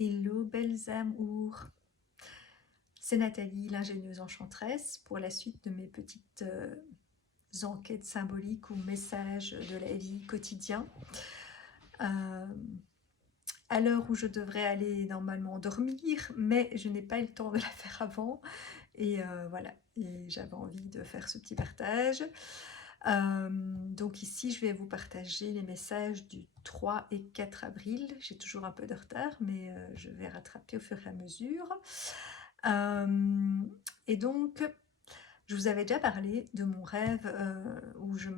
Hello belles amours, c'est Nathalie, l'ingénieuse enchanteresse, pour la suite de mes petites enquêtes symboliques ou messages de la vie quotidien. Euh, à l'heure où je devrais aller normalement dormir, mais je n'ai pas eu le temps de la faire avant. Et voilà, et j'avais envie de faire ce petit partage. Donc ici, je vais vous partager les messages du 3 et 4 avril. J'ai toujours un peu de retard, mais je vais rattraper au fur et à mesure. Et donc, je vous avais déjà parlé de mon rêve où je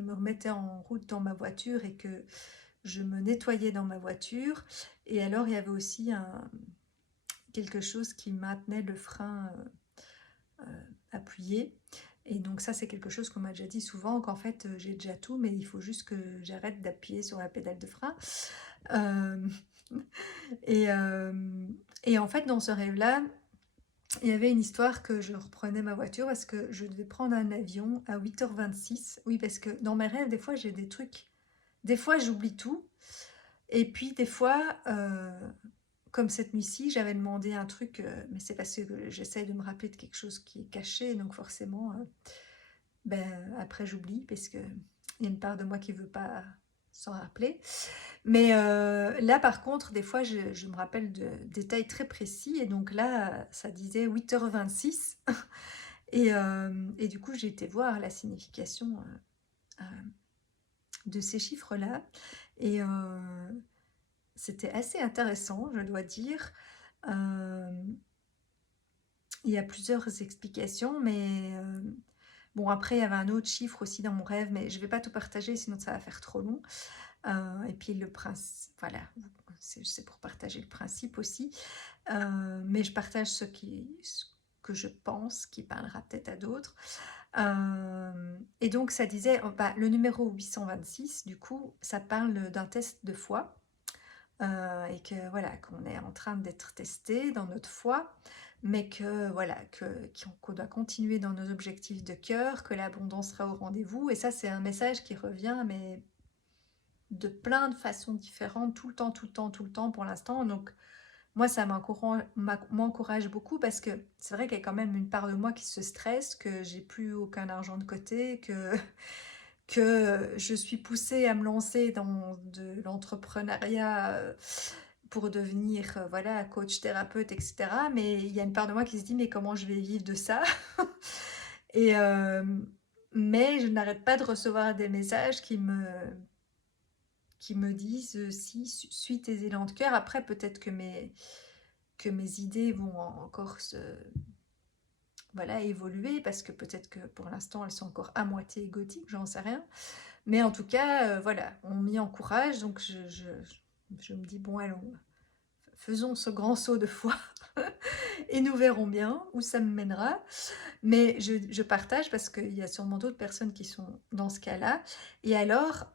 me remettais en route dans ma voiture et que je me nettoyais dans ma voiture. Et alors, il y avait aussi quelque chose qui maintenait le frein appuyé. Et donc ça, c'est quelque chose qu'on m'a déjà dit souvent, qu'en fait, j'ai déjà tout, mais il faut juste que j'arrête d'appuyer sur la pédale de frein. Euh, et, euh, et en fait, dans ce rêve-là, il y avait une histoire que je reprenais ma voiture parce que je devais prendre un avion à 8h26. Oui, parce que dans mes rêves, des fois, j'ai des trucs. Des fois, j'oublie tout. Et puis, des fois, comme cette nuit-ci, j'avais demandé un truc, mais c'est parce que j'essaye de me rappeler de quelque chose qui est caché. Donc, forcément, après, j'oublie parce qu'il y a une part de moi qui ne veut pas s'en rappeler. Mais là, par contre, des fois, je me rappelle de détails très précis. Et donc là, ça disait 8h26. Et du coup, j'ai été voir la signification de ces chiffres-là. Et c'était assez intéressant, je dois dire. Euh, il y a plusieurs explications, mais bon, après, il y avait un autre chiffre aussi dans mon rêve, mais je ne vais pas tout partager, sinon ça va faire trop long. Et puis le principe, voilà, c'est pour partager le principe aussi. Mais je partage ce que je pense, qui parlera peut-être à d'autres. Et donc ça disait, le numéro 826, du coup, ça parle d'un test de foi. Et que voilà, qu'on est en train d'être testé dans notre foi, mais que voilà, qu'on doit continuer dans nos objectifs de cœur, que l'abondance sera au rendez-vous. Et ça, c'est un message qui revient, mais de plein de façons différentes, tout le temps, tout le temps, tout le temps pour l'instant. Donc moi, ça m'encourage beaucoup parce que c'est vrai qu'il y a quand même une part de moi qui se stresse, que j'ai plus aucun argent de côté, que je suis poussée à me lancer dans de l'entrepreneuriat pour devenir voilà, coach, thérapeute, etc. Mais il y a une part de moi qui se dit mais comment je vais vivre de ça? Et mais je n'arrête pas de recevoir des messages qui me disent si suis tes élans de cœur. Après peut-être que mes idées vont encore voilà, évoluer parce que peut-être que pour l'instant elles sont encore à moitié égotiques, j'en sais rien. Mais en tout cas, voilà, on m'y encourage, donc je me dis, bon, allons, faisons ce grand saut de foi et nous verrons bien où ça me mènera. Mais je partage parce qu'il y a sûrement d'autres personnes qui sont dans ce cas-là. Et alors,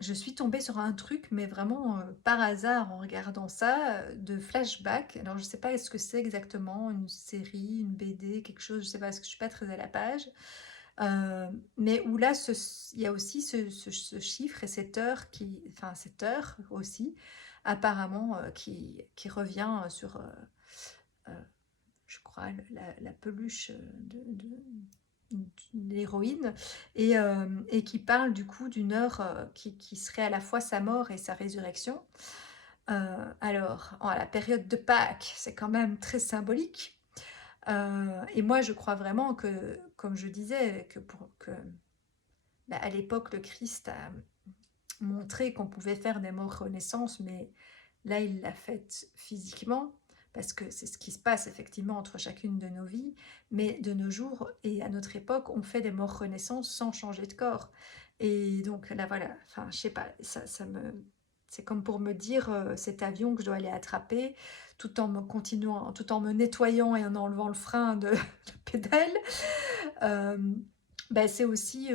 je suis tombée sur un truc, mais vraiment par hasard en regardant ça, de flashback. Alors, je ne sais pas est-ce que c'est exactement une série, une BD, quelque chose, je ne sais pas, parce que je ne suis pas très à la page. Mais où là, il y a aussi ce chiffre et cette heure aussi, apparemment, qui revient sur, je crois, la peluche de l'héroïne, et qui parle du coup d'une heure qui serait à la fois sa mort et sa résurrection. Alors, à la période de Pâques, c'est quand même très symbolique. Et moi, je crois vraiment que, comme je disais, à l'époque, le Christ a montré qu'on pouvait faire des morts renaissances, mais là, il l'a fait physiquement, parce que c'est ce qui se passe effectivement entre chacune de nos vies. Mais de nos jours et à notre époque, on fait des morts renaissances sans changer de corps. Et donc là, voilà, enfin, je sais pas, ça me... C'est comme pour me dire cet avion que je dois aller attraper tout en me continuant, tout en me nettoyant et en enlevant le frein de la pédale. Euh, c'est aussi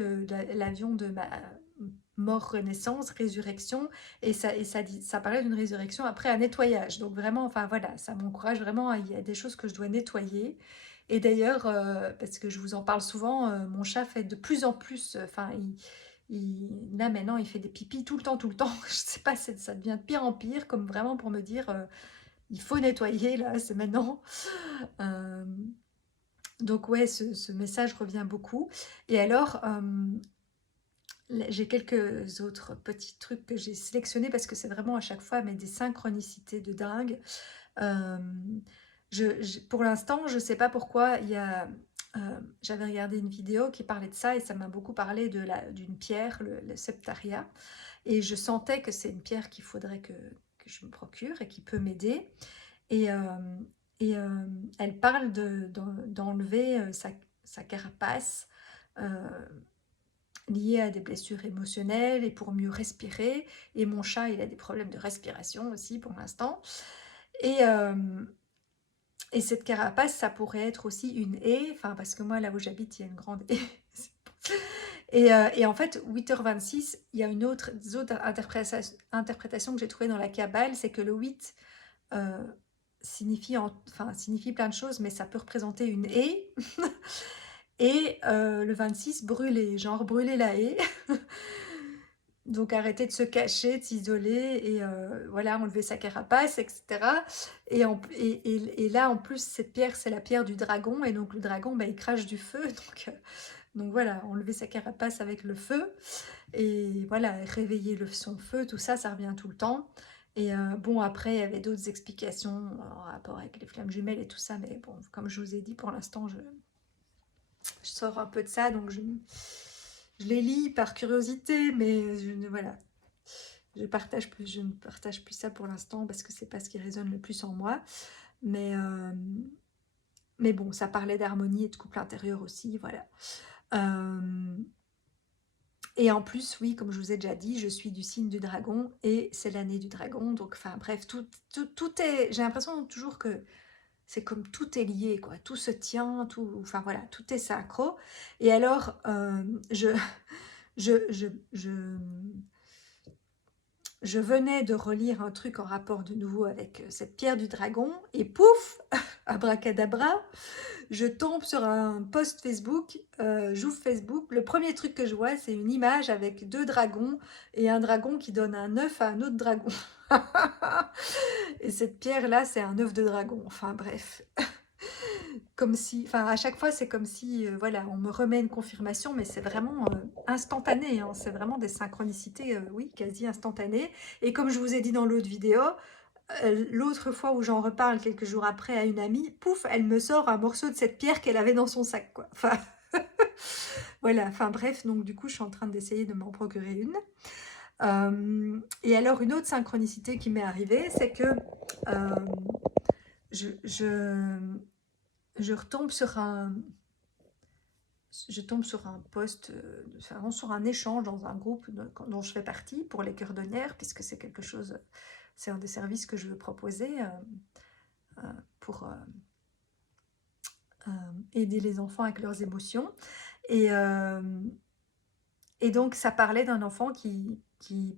l'avion de ma mort, renaissance, résurrection, et ça parlait d'une résurrection après un nettoyage. Donc vraiment, enfin voilà, ça m'encourage vraiment. Il y a des choses que je dois nettoyer. Et d'ailleurs, parce que je vous en parle souvent, mon chat fait de plus en plus, là maintenant il fait des pipis tout le temps. Je sais pas, ça devient de pire en pire, comme vraiment pour me dire, il faut nettoyer là, c'est maintenant. Euh, donc ouais, ce message revient beaucoup. Et alors, j'ai quelques autres petits trucs que j'ai sélectionnés parce que c'est vraiment à chaque fois mais des synchronicités de dingue. Euh, pour l'instant, je sais pas pourquoi, j'avais regardé une vidéo qui parlait de ça et ça m'a beaucoup parlé d'une pierre, le septaria. Et je sentais que c'est une pierre qu'il faudrait que je me procure et qui peut m'aider. Et, elle parle d'enlever sa carapace euh, liée à des blessures émotionnelles et pour mieux respirer. Et mon chat, il a des problèmes de respiration aussi pour l'instant. Et, euh, et cette carapace, ça pourrait être aussi une haie, enfin parce que moi, là où j'habite, il y a une grande haie. Et en fait, 8h26, il y a des autres interprétations que j'ai trouvées dans la Kabbale, c'est que le 8 euh, signifie plein de choses, mais ça peut représenter une haie. Et le 26, brûler, genre brûler la haie. Donc arrêter de se cacher, de s'isoler et voilà, enlever sa carapace, etc. Et là, en plus, cette pierre, c'est la pierre du dragon. Et donc le dragon, bah, il crache du feu. Donc voilà, enlever sa carapace avec le feu. Et voilà, réveiller son feu, tout ça, ça revient tout le temps. Et bon, après, il y avait d'autres explications en rapport avec les flammes jumelles et tout ça. Mais bon, comme je vous ai dit, pour l'instant, je sors un peu de ça. Donc je les lis par curiosité, mais voilà, je ne partage plus ça pour l'instant parce que c'est pas ce qui résonne le plus en moi. Mais, euh, mais bon, ça parlait d'harmonie et de couple intérieur aussi, voilà. Euh, et en plus, oui, comme je vous ai déjà dit, je suis du signe du dragon et c'est l'année du dragon. Donc, enfin bref, tout est... J'ai l'impression toujours que c'est comme tout est lié, quoi. Tout se tient, tout... Enfin voilà, tout est synchro. Et alors, je, je, je, je venais de relire un truc en rapport de nouveau avec cette pierre du dragon et pouf, abracadabra, je tombe sur un post Facebook, j'ouvre Facebook, le premier truc que je vois c'est une image avec deux dragons et un dragon qui donne un œuf à un autre dragon. Et cette pierre là c'est un œuf de dragon, enfin bref. Comme si, enfin à chaque fois c'est comme si, voilà, on me remet une confirmation, mais c'est vraiment instantané, hein, c'est vraiment des synchronicités, oui, quasi instantanées. Et comme je vous ai dit dans l'autre vidéo, l'autre fois où j'en reparle quelques jours après à une amie, pouf, elle me sort un morceau de cette pierre qu'elle avait dans son sac, quoi. Enfin, voilà, enfin bref, donc du coup je suis en train d'essayer de m'en procurer une. Et alors une autre synchronicité qui m'est arrivée, c'est que euh, je, je, je retombe sur un, je tombe sur un post, enfin, sur un échange dans un groupe dont je fais partie pour les cordonnières, puisque c'est quelque chose, c'est un des services que je veux proposer pour aider les enfants avec leurs émotions. Et, euh, et donc, ça parlait d'un enfant qui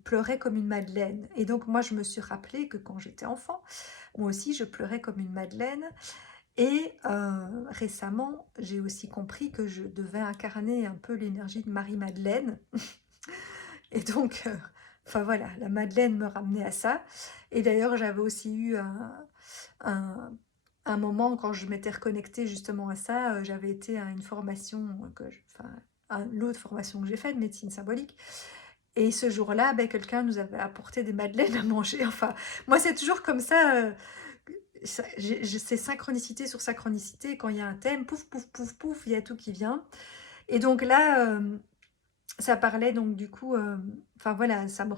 pleurait comme une madeleine. Et donc, moi, je me suis rappelé que quand j'étais enfant, moi aussi, je pleurais comme une madeleine. Et récemment, j'ai aussi compris que je devais incarner un peu l'énergie de Marie-Madeleine. Et donc, enfin voilà, la Madeleine me ramenait à ça. Et d'ailleurs, j'avais aussi eu un, un moment quand je m'étais reconnectée justement à ça. J'avais été à une formation, enfin, l'autre formation que j'ai faite, médecine symbolique. Et ce jour-là, ben, quelqu'un nous avait apporté des madeleines à manger. Enfin, moi, c'est toujours comme ça. C'est synchronicité sur synchronicité. Quand il y a un thème, pouf, pouf, pouf, pouf, il y a tout qui vient. Et donc là, ça parlait donc du coup, enfin voilà, ça me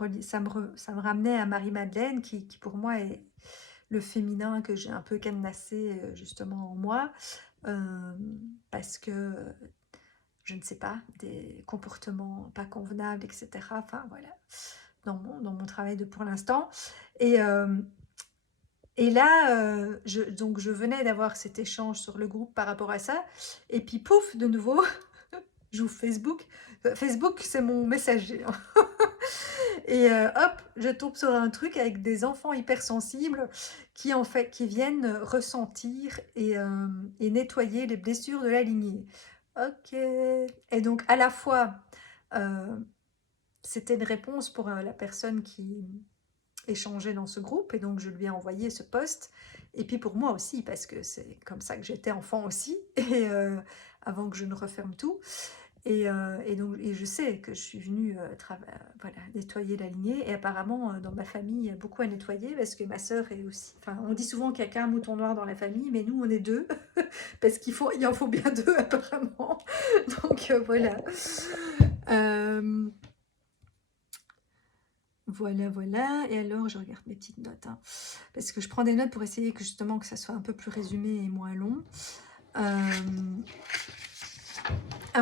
ramenait à Marie-Madeleine qui pour moi est le féminin que j'ai un peu cadenassé justement en moi, euh, parce que je ne sais pas, des comportements pas convenables, etc. Enfin voilà, dans mon travail de pour l'instant. Et, euh, et là, donc je venais d'avoir cet échange sur le groupe par rapport à ça, et puis pouf, de nouveau, j'ouvre Facebook. Facebook, c'est mon messager. Et hop, je tombe sur un truc avec des enfants hypersensibles qui en fait qui viennent ressentir et nettoyer les blessures de la lignée. Ok. Et donc à la fois, euh, c'était une réponse pour la personne qui échanger dans ce groupe et donc je lui ai envoyé ce post et puis pour moi aussi parce que c'est comme ça que j'étais enfant aussi et avant que je ne referme tout et donc et je sais que je suis venue voilà, nettoyer la lignée et apparemment dans ma famille il y a beaucoup à nettoyer parce que ma sœur est aussi, enfin on dit souvent qu'il n'y a qu'un mouton noir dans la famille mais nous on est deux parce il en faut bien deux apparemment donc voilà. Euh, Voilà, voilà. Et alors, je regarde mes petites notes, hein, parce que je prends des notes pour essayer que justement que ça soit un peu plus résumé et moins long. Ah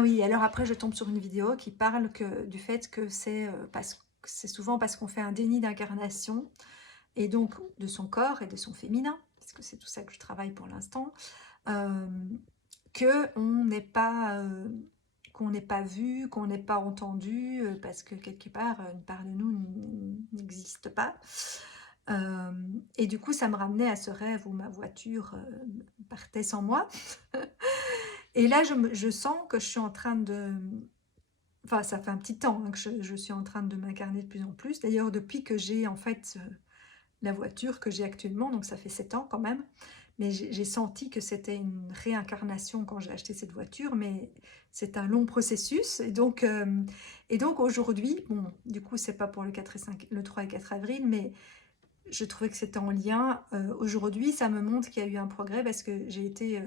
oui, alors après, je tombe sur une vidéo qui parle du fait que c'est souvent parce qu'on fait un déni d'incarnation et donc de son corps et de son féminin, parce que c'est tout ça que je travaille pour l'instant, euh, qu'on n'est pas vu, qu'on n'est pas entendu, parce que quelque part, une part de nous n'existe pas. Euh, et du coup, ça me ramenait à ce rêve où ma voiture partait sans moi. Et là, je sens que je suis en train de... Enfin, ça fait un petit temps hein, que je suis en train de m'incarner de plus en plus. D'ailleurs, depuis que j'ai en fait la voiture que j'ai actuellement, donc ça fait 7 ans quand même, mais j'ai senti que c'était une réincarnation quand j'ai acheté cette voiture, mais c'est un long processus. Et donc aujourd'hui, bon, du coup, c'est pas pour le 3 et 4 avril, mais je trouvais que c'était en lien. Aujourd'hui, ça me montre qu'il y a eu un progrès parce que j'ai été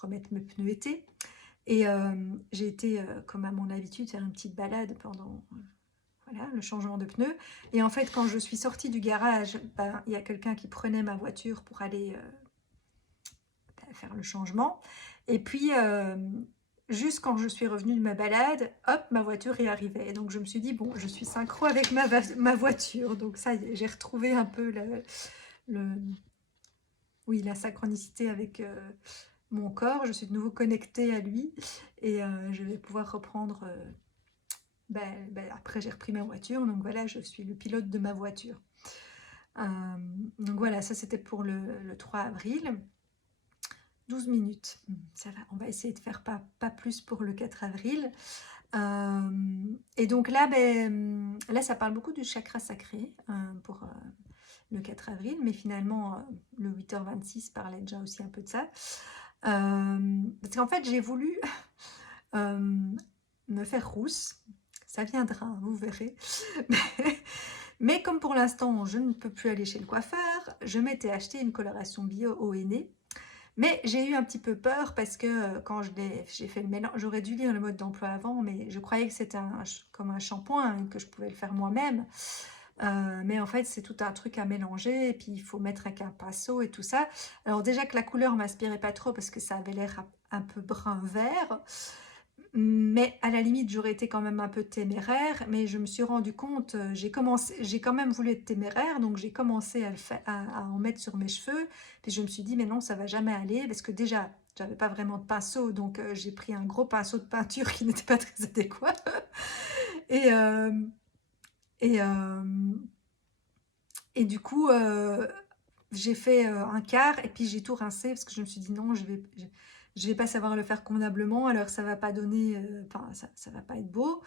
remettre mes pneus été. Et j'ai été, comme à mon habitude, faire une petite balade pendant voilà, le changement de pneus. Et en fait, quand je suis sortie du garage, ben, il y a quelqu'un qui prenait ma voiture pour aller faire le changement. Et puis, juste quand je suis revenue de ma balade, hop, ma voiture est arrivée. Et donc, je me suis dit, bon, je suis synchro avec ma voiture. Donc ça, j'ai retrouvé un peu le, oui, la synchronicité avec mon corps. Je suis de nouveau connectée à lui. Et je vais pouvoir reprendre... après, j'ai repris ma voiture. Donc voilà, je suis le pilote de ma voiture. Donc voilà, ça c'était pour le 3 avril. 12 minutes, ça va, on va essayer de faire pas plus pour le 4 avril. Et donc là, là, ça parle beaucoup du chakra sacré pour le 4 avril, mais finalement, le 8h26 parlait déjà aussi un peu de ça. Parce qu'en fait, j'ai voulu me faire rousse. Ça viendra, vous verrez. Mais comme pour l'instant, je ne peux plus aller chez le coiffeur, je m'étais acheté une coloration bio au henné. Mais j'ai eu un petit peu peur parce que quand j'ai fait le mélange, j'aurais dû lire le mode d'emploi avant, mais je croyais que c'était comme un shampoing, hein, que je pouvais le faire moi-même. Mais en fait, c'est tout un truc à mélanger et puis il faut mettre avec un pinceau et tout ça. Alors déjà que la couleur m'inspirait pas trop parce que ça avait l'air un peu brun-vert. Mais à la limite, j'aurais été quand même un peu téméraire, mais je me suis rendu compte, j'ai quand même voulu être téméraire, donc j'ai commencé à en mettre sur mes cheveux, puis je me suis dit, mais non, ça va jamais aller, parce que déjà, j'avais pas vraiment de pinceau, donc j'ai pris un gros pinceau de peinture qui n'était pas très adéquat, et, euh, et, euh, et du coup, j'ai fait un quart, et puis j'ai tout rincé, parce que je me suis dit, non, je vais pas savoir le faire convenablement, alors ça va pas donner, enfin, ça va pas être beau.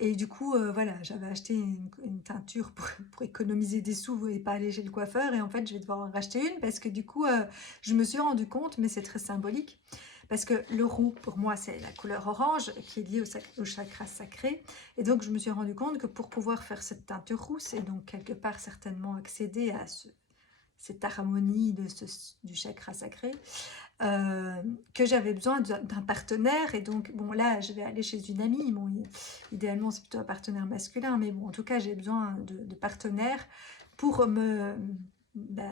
Et du coup, voilà, j'avais acheté une teinture pour économiser des sous et pas aller chez le coiffeur. Et en fait, je vais devoir en racheter une parce que du coup, je me suis rendu compte, mais c'est très symbolique. Parce que le roux, pour moi, c'est la couleur orange qui est liée au chakra sacré. Et donc, je me suis rendu compte que pour pouvoir faire cette teinture rousse et donc quelque part certainement accéder à cette harmonie du chakra sacré, euh, que j'avais besoin d'un partenaire. Et donc, bon, là, je vais aller chez une amie. Bon, idéalement, c'est plutôt un partenaire masculin, mais bon, en tout cas, j'ai besoin de partenaires pour bah,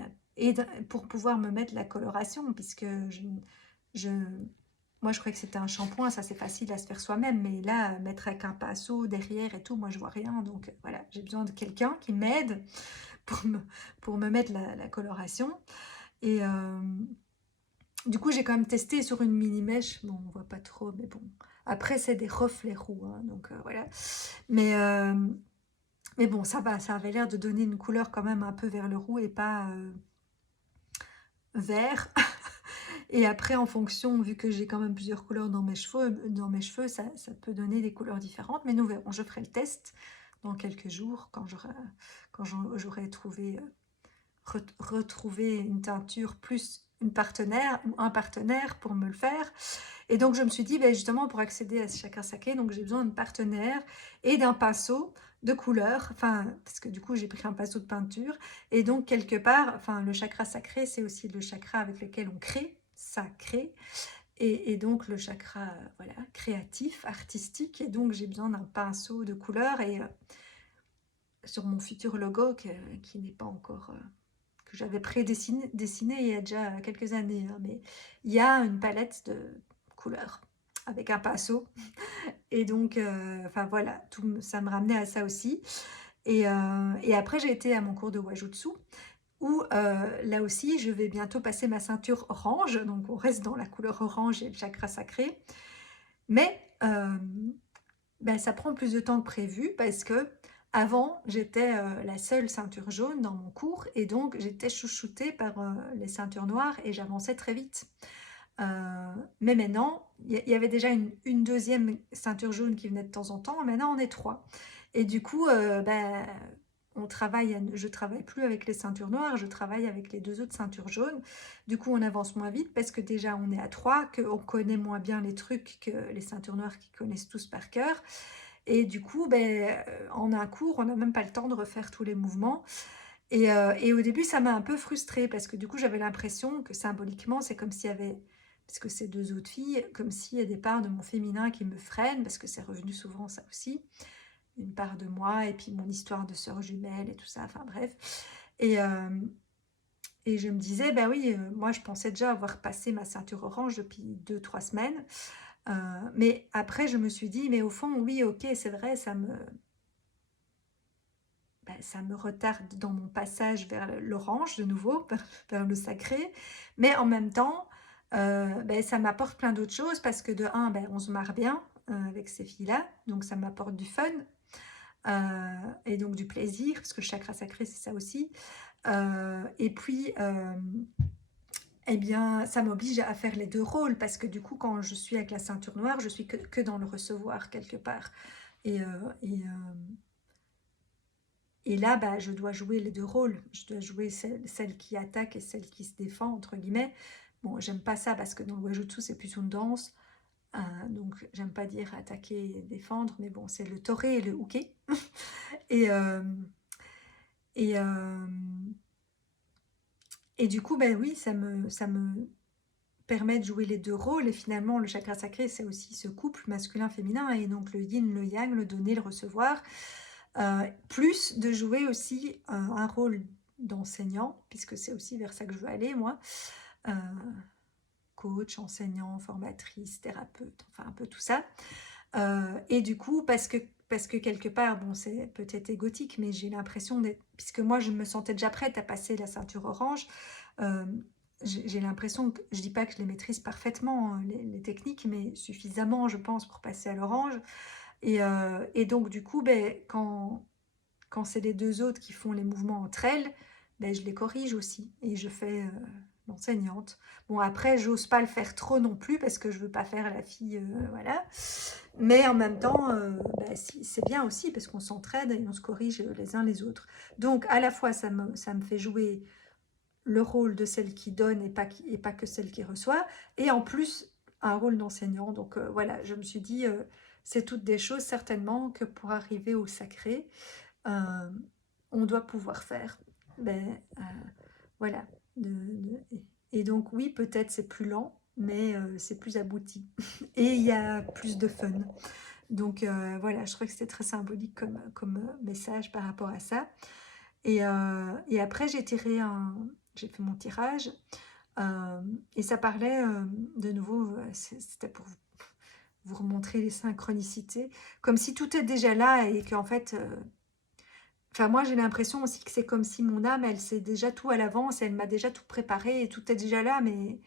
pour pouvoir me mettre la coloration, puisque je, moi, je croyais que c'était un shampoing, ça c'est facile à se faire soi-même, mais là, mettre avec un pinceau derrière et tout, moi, je vois rien. Donc, voilà, j'ai besoin de quelqu'un qui m'aide pour pour me mettre la coloration. Et, du coup, j'ai quand même testé sur une mini mèche. Bon, on voit pas trop, mais bon. Après, c'est des reflets roux, hein, donc voilà. Mais, euh, mais bon, ça va. Ça avait l'air de donner une couleur quand même un peu vers le roux et pas vert. Et après, en fonction, vu que j'ai quand même plusieurs couleurs dans mes cheveux, ça peut donner des couleurs différentes. Mais nous verrons, je ferai le test dans quelques jours quand j'aurai trouvé, retrouvé une teinture plus une partenaire ou un partenaire pour me le faire. Et donc, je me suis dit, ben, justement, pour accéder à ce chakra sacré, donc j'ai besoin d'un partenaire et d'un pinceau de couleur, enfin, parce que du coup, j'ai pris un pinceau de peinture. Et donc, quelque part, enfin, le chakra sacré, c'est aussi le chakra avec lequel on crée, ça crée. Et donc, le chakra, voilà, créatif, artistique. Et donc, j'ai besoin d'un pinceau de couleur. Et sur mon futur logo, qui n'est pas encore... que j'avais dessiné il y a déjà quelques années, hein, mais il y a une palette de couleurs avec un pinceau. Et donc, enfin voilà, ça me ramenait à ça aussi. Et après, j'ai été à mon cours de Wajutsu, où là aussi, je vais bientôt passer ma ceinture orange. Donc, on reste dans la couleur orange et le chakra sacré. Mais ben, ça prend plus de temps que prévu parce que avant, j'étais la seule ceinture jaune dans mon cours et donc j'étais chouchoutée par les ceintures noires et j'avançais très vite. Mais maintenant, il y avait déjà une deuxième ceinture jaune qui venait de temps en temps. Maintenant, on est trois. Et du coup, ben, je travaille plus avec les ceintures noires, je travaille avec les deux autres ceintures jaunes. Du coup, on avance moins vite parce que déjà, on est à trois, qu'on connaît moins bien les trucs que les ceintures noires qui connaissent tous par cœur. Et du coup, ben, en un cours, on n'a même pas le temps de refaire tous les mouvements. Et au début, ça m'a un peu frustrée parce que du coup, j'avais l'impression que symboliquement, c'est comme s'il y avait, parce que ces deux autres filles, comme s'il y a des parts de mon féminin qui me freinent, parce que c'est revenu souvent ça aussi, une part de moi, et puis mon histoire de sœur jumelle et tout ça, enfin bref. Et, euh, et je me disais, ben oui, moi je pensais déjà avoir passé ma ceinture orange depuis 2, 3 semaines. Mais après, je me suis dit, mais au fond, oui, ok, c'est vrai, ça me retarde dans mon passage vers l'orange de nouveau, vers le sacré. Mais en même temps, ben, ça m'apporte plein d'autres choses parce que de un, ben, on se marre bien avec ces filles-là, donc ça m'apporte du fun et donc du plaisir, parce que le chakra sacré, c'est ça aussi. Et puis, eh bien, ça m'oblige à faire les deux rôles parce que du coup, quand je suis avec la ceinture noire, je suis que dans le recevoir quelque part. Et, euh, et, euh, et là, bah, je dois jouer les deux rôles. Je dois jouer celle qui attaque et celle qui se défend, entre guillemets. Bon, j'aime pas ça parce que dans le Wajutsu, c'est plutôt une danse. Donc, j'aime pas dire attaquer et défendre, mais bon, c'est le toré et le uke. et, euh, et, euh, et du coup, ben oui, ça me permet de jouer les deux rôles. Et finalement, le chakra sacré, c'est aussi ce couple masculin-féminin. Et donc, le yin, le yang, le donner, le recevoir. Plus de jouer aussi un rôle d'enseignant, puisque c'est aussi vers ça que je veux aller, moi. Euh, Coach, enseignant, formatrice, thérapeute, enfin un peu tout ça. Et du coup, parce que quelque part, bon, c'est peut-être égotique, mais j'ai l'impression d'être... Puisque moi, je me sentais déjà prête à passer la ceinture orange, euh, j'ai l'impression que... Je dis pas que je les maîtrise parfaitement, hein, les techniques, mais suffisamment, je pense, pour passer à l'orange. Et donc, du coup, ben, quand c'est les deux autres qui font les mouvements entre elles, ben, je les corrige aussi et je fais l'enseignante. Bon, après, j'ose pas le faire trop non plus parce que je veux pas faire la fille, voilà. Mais en même temps, ben, c'est bien aussi parce qu'on s'entraide et on se corrige les uns les autres. Donc, à la fois, ça me fait jouer le rôle de celle qui donne et pas que celle qui reçoit. Et en plus, un rôle d'enseignant. Donc, voilà, je me suis dit, c'est toutes des choses certainement que pour arriver au sacré, euh, on doit pouvoir faire. Ben, voilà. Et donc oui, peut-être c'est plus lent, mais c'est plus abouti. Et il y a plus de fun. Donc voilà, je trouvais que c'était très symbolique comme message par rapport à ça. Et après, j'ai fait mon tirage. Et ça parlait de nouveau, c'était pour vous remontrer les synchronicités, comme si tout est déjà là et qu'en fait, enfin, moi, j'ai l'impression aussi que c'est comme si mon âme, elle sait déjà tout à l'avance, elle m'a déjà tout préparé et tout est déjà là, mais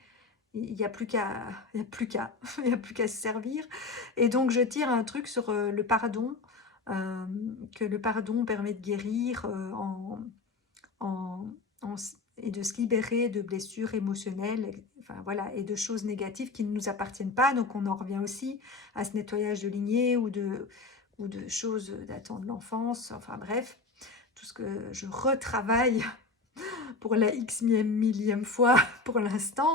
il n'y a plus qu'à, il y a plus qu'à, il y a plus qu'à se servir. Et donc, je tire un truc sur le pardon, euh, que le pardon permet de guérir en, en, et de se libérer de blessures émotionnelles, enfin voilà, et de choses négatives qui ne nous appartiennent pas. Donc on en revient aussi à ce nettoyage de lignée ou de choses datant de l'enfance. Enfin bref, tout ce que je retravaille pour la x millième fois pour l'instant.